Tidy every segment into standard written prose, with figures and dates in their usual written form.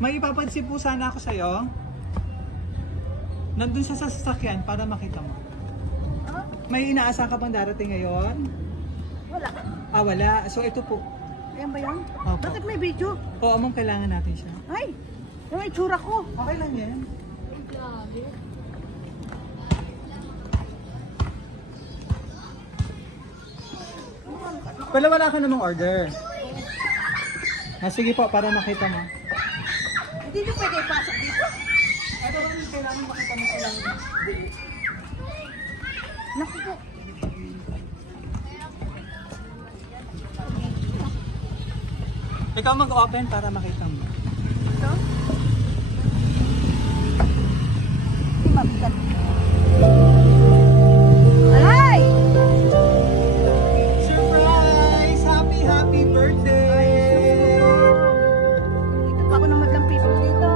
May ipapansin po sana ako sa'yo. Nandun siya sa sasakyan para makita mo. Huh? May inaasa ka bang darating ngayon? Wala. Ah, wala. So ito po. Ayan ba yan? Opo. Bakit may video? Oo, ma'am, kailangan natin siya. Ay, yung itsura ko. Okay lang yan. Grabe. Wala ka namang order. Ah, sige po, para makita mo. Hindi nyo pwede ipasok dito? Ito ba yung kailangan makita mo silang date? Naku po. Ikaw mag-open para makita mo. Ito? Hindi mabigat. Alay! Surprise! Happy birthday! Dito pa ako ng madlang people dito.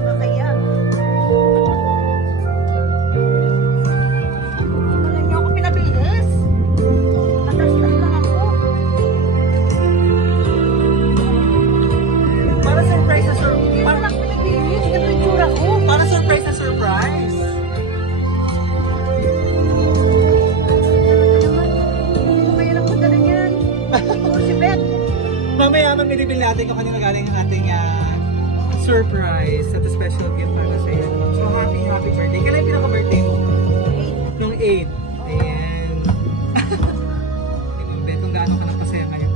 Nakaya. Wala niyo ako pinabilis. Natastas lang ako. Para surprise na Hindi mo lang pinabilis. Ganito yung tsura ko. Para surprise na surprise! Ano kaya nagpadala niyan? Puro si Beth. Mamaya mamilibili natin kung kanina galing ang ating surprise at a special gift para sa iyo. So happy birthday. Kailan yung pinaka-birthday mo? Nung 8. Ayan. Beth, kung gaano ka napasaya ngayon.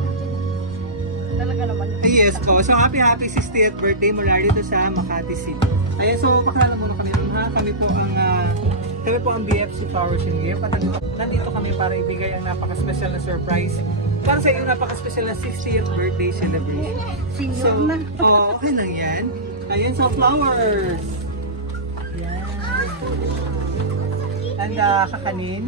Talaga naman. Yes po. So happy 60th birthday mula rito sa Makati City. Ayan, so pakilala muna kami. Kami po ang BFC Flowers and Gift at nandito kami para ibigay ang napaka-special na surprise para sa iyong napaka-special na 60th birthday celebration. Senior na. Okay lang yan. Ayan, so flowers. Yan. And kakanin.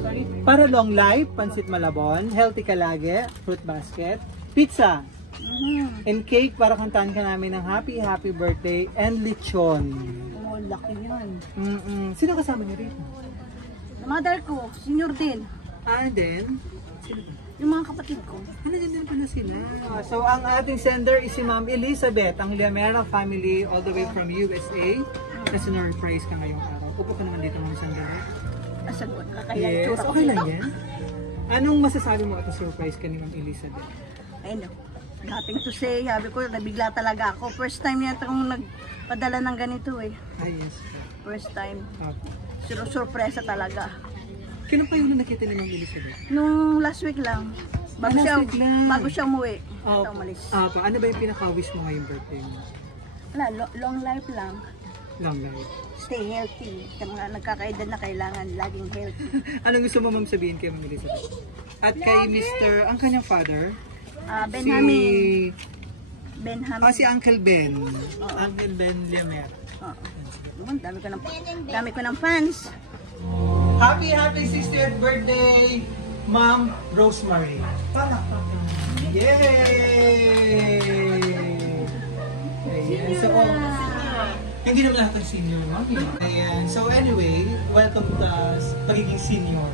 Sorry. Para long life, pansit malabon, healthy ka lagi, fruit basket, pizza. And cake para kantahan ka namin ng happy birthday and lechon. Oh, laki yan. Sino kasama niyo rito? Mother ko, senior din. And then, Yung mga kapatid ko. ano din pala sila? So, ang ating sender is si Ma'am Elizabeth, ang Liamera family all the way from USA. Kasi na-surprise ka ngayong araw. Upo ka naman dito, Ma'am Sandra. Asagot ka kaya Yes, itsura ko okay lang dito. yan. Anong masasabi mo at surprise ka ni Ma'am Elizabeth? Ay no. Nothing to say. Sabi ko, nabigla talaga ako. First time yata akong nagpadala ng ganito eh. Yes. First time. Okay. Surpresa talaga. Kailan pa yung nakita ni Ma'am Elizabeth? Nung last week lang. Bago Last siya, week lang. bago siya umuwi. Oh, Ito umalis. ano ba yung pinaka-wish mo ngayong birthday mo? Wala, long life lang. Long life. Stay healthy. Sa mga nagkakaedad na kailangan laging healthy. Anong gusto mo, Ma'am, sabihin kay Ma'am Elizabeth? At kay Mr. ang kanyang father? Benjamin. Benjamin. Si Uncle Ben. Uncle Ben Liamera. Dami ko ng fans. Happy 60th birthday, Ma'am Rosemary. Palakpakan. Yay! Ayan. So, hindi naman lahat ng senior, Ma'am. Ayan. So, anyway, welcome to pagiging senior.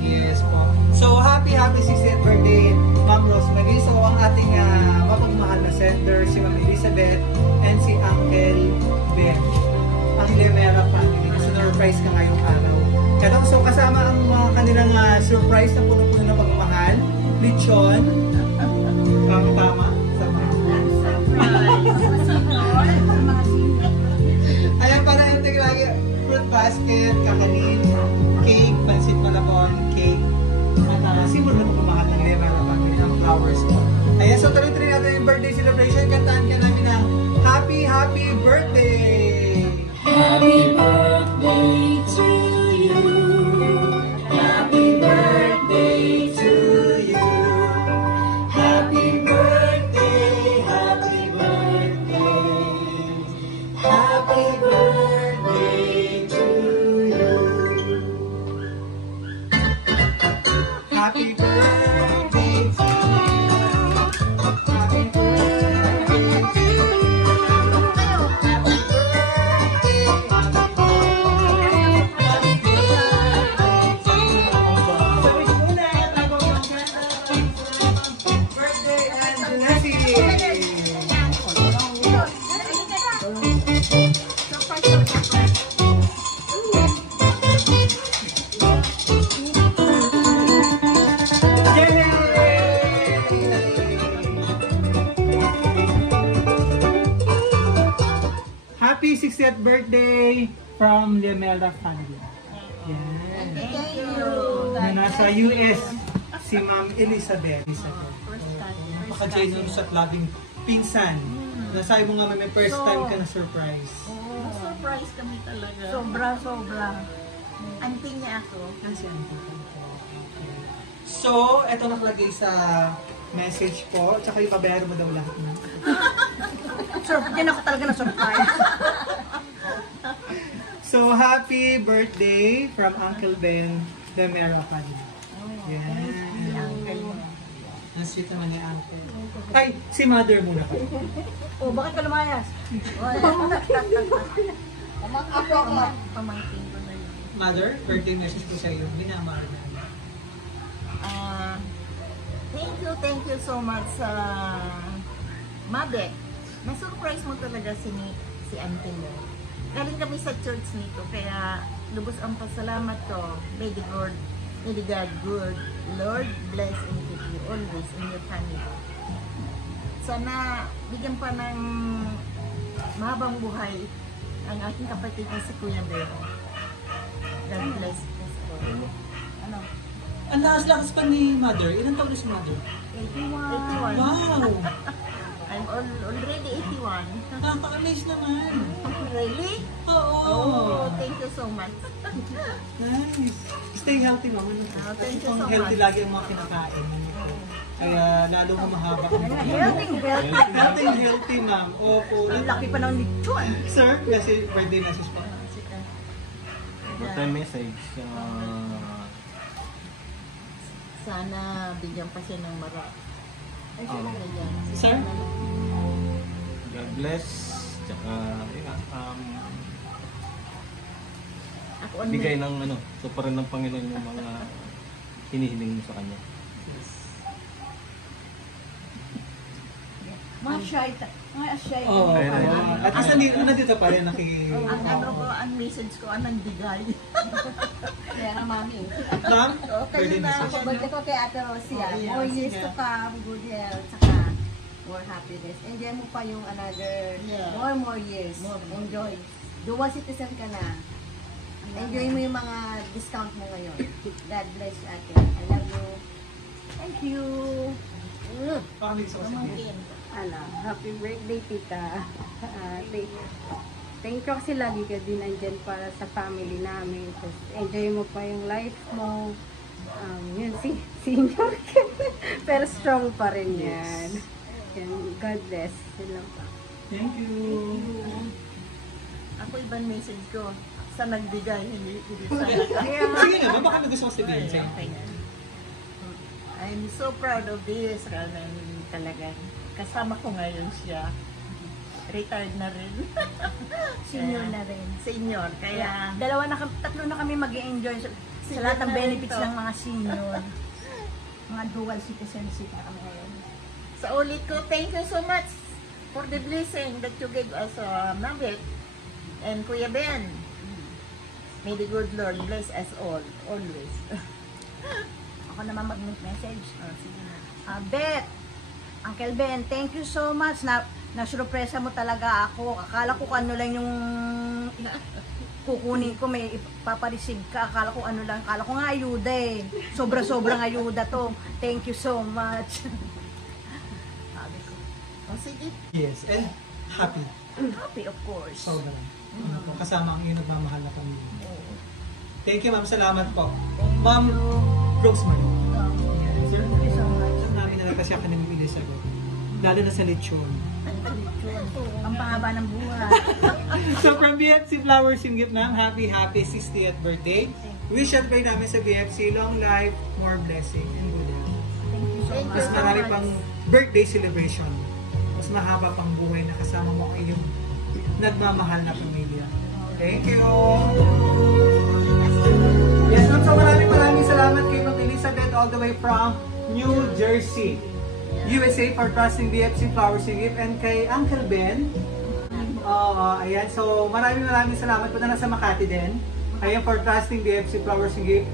Yes po. So, happy 60th birthday, Ma'am Rosemary. So, ang ating mapagmahal na sender, si Ma'am Elizabeth and si Uncle Ben. Ang Liamera family. So, na-surprise ka ngayong araw. So, kasama ang mga kanilang surprise na puno-puno na pagmamahal. Lechon. Tama-tama. Ayan, para yung lagi fruit basket, kakanin, cake, pansit malabon, cake. At simbolo na pagmamahal ng Liamera family ng flowers. Ayan, so tuloy-tuloy natin yung birthday celebration. Kantaan ka namin ng happy birthday! Happy birthday to you. Happy birthday to you. Happy birthday, happy birthday. Happy birthday to you. Happy birthday to you. Happy birthday to you. Happy 60th birthday from Liamela family. Yan. Thank you. Na nasa US, si Ma'am Elizabeth. Napaka-generous at loving pinsan. Nasabi mo nga may first time ka na surprise. Surprise kami talaga. Sobra. Auntie niya ako. Kasi so, eto nakalagay sa message ko. Tsaka ipabayaran mo daw lahat na. Yan ako talaga na surprise. So, happy birthday from Uncle Ben de Mera Padilla. Yan. Ang sweet naman ni Uncle. Ay, si Mother muna pa. Oh, bakit ka lumayas? Pamangkin ko na yun. Mother, birthday message ko sa iyo. Minamahal na. Thank you so much sa Mabek. Na-surprise mo talaga si auntie mo. Galing kami sa church nito, kaya lubos ang pasalamat ko. May the God good. Lord, bless and keep you always in your family. Sana bigyan pa ng mahabang buhay ang aking kapatid na si Kuya Bero. God bless us all. Ano? Ang lakas-lakas pa ni Mother. Ilan taon na si Mother? 81. Wow! I'm already 81. Nakaka-amaze naman. Really? Oo. Oh, thank you so much. Nice. Stay healthy, Mama. Thank you so Healthy much. lagi ang mga kinakain. Kaya lalo mo mahaba ang healthy, Ma'am. Opo. Ang laki pa ng lechon. Sir, birthday message po. Birthday message. Sana bigyan pa siya ng marami. Sir? God bless. Tsaka, Ako ang bigay ng suparin ng Panginoon yung mga hinihiling mo sa Kanya. Mga shy. Oo. At least nandito pa rin ang message ko, ang nagbigay. Kaya nga, mami. Ma'am? Kayo Birthday na message. ako. Birthday ko kay Ate Rosia. Oh, yeah. More years Yeah. to come, good health, saka more happiness. Enjoy mo pa yung another, Yeah. more years. More. Enjoy. Dual citizen ka na. Enjoy mo yung mga discount mo ngayon. God bless you, Ate. I love you. Thank you. Baka may gusto ko sabihin. Happy birthday, tita. Thank you kasi lagi ka din nandyan para sa family namin. Tapos enjoy mo pa yung life mo. Yun, senior ka. Pero strong pa rin yan. And God bless. Yun lang pa. Thank you. Ako ibang message ko. Sa nagbigay, hindi sa Sige na, baka may gusto ko sabihin sa'yo. I'm so proud of this. Talaga. Kasama ko ngayon siya. Retired na rin. Senior na rin. Senior. Kaya, Tatlo na kami mag-enjoy sa Senior lahat ng na rin benefits to. ng mga senior. Mga dual citizenship na kami ngayon. sa ulit ko, thank you so much for the blessing that you gave us, Mabet and Kuya Ben. May the good Lord bless us all, always. Ako naman mag-message. Sige na. Bet, Uncle Ben, thank you so much. Na-surpresa mo talaga ako. Akala ko ano lang yung kukunin ko, may ipapareceive ka. Akala ko ano lang. Akala ko nga ayuda eh. Sobra-sobrang ayuda to. Thank you so much. Sabi ko. Sige. Yes, and happy. Happy of course. Sobra. Kasama ang iyong nagmamahal na pamilya. Thank you, ma'am. Salamat po. Ma'am Rosemary. Thank you so much. Namin na lang kasi ako ng Elizabeth. Lalo na sa lechon. Ang pahaba ng buhay. So from BFC Flowers and Gift, ma'am, happy 60th birthday. Wish and pray namin sa BFC, long life, more blessing, and good health. Thank you so Thank much. Mas marami pang birthday celebration. Mas mahaba pang buhay na kasama mo ang iyong nagmamahal na pamilya. Thank you! Yes, ma'am. So maraming salamat kay Ma'am Elizabeth all the way from New Jersey, USA for trusting BFC Flowers and Gift, and kay Uncle Ben. Ayan. So maraming salamat po na nasa Makati din. Ayan, for trusting BFC Flowers and Gift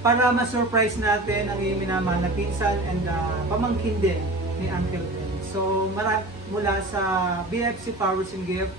para ma-surprise natin ang iyong minamahal na pinsan and pamangkin din ni Uncle Ben. So mula sa BFC Flowers and Gift,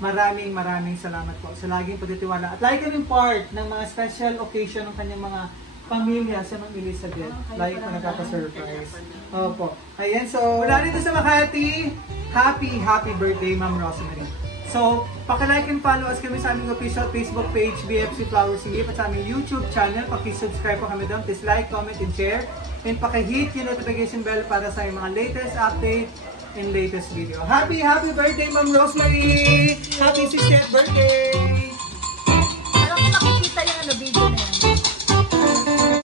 maraming salamat po sa laging pagtitiwala. At lagi kaming part ng mga special occasion ng kanyang mga pamilya sa Ma'am Elizabeth. Lagi ko nagkaka-surprise. Opo. Ayan, so wala dito sa Makati. Happy birthday, Ma'am Rosemary. So, paki-like and follow us kami sa aming official Facebook page, BFC Flowers Gift, at sa aming YouTube channel. Paki-subscribe po kami doon. Please like, comment, and share. And paki-hit yung notification bell para sa mga latest update and latest video. Happy birthday, Ma'am Rosemary! Happy 60th birthday!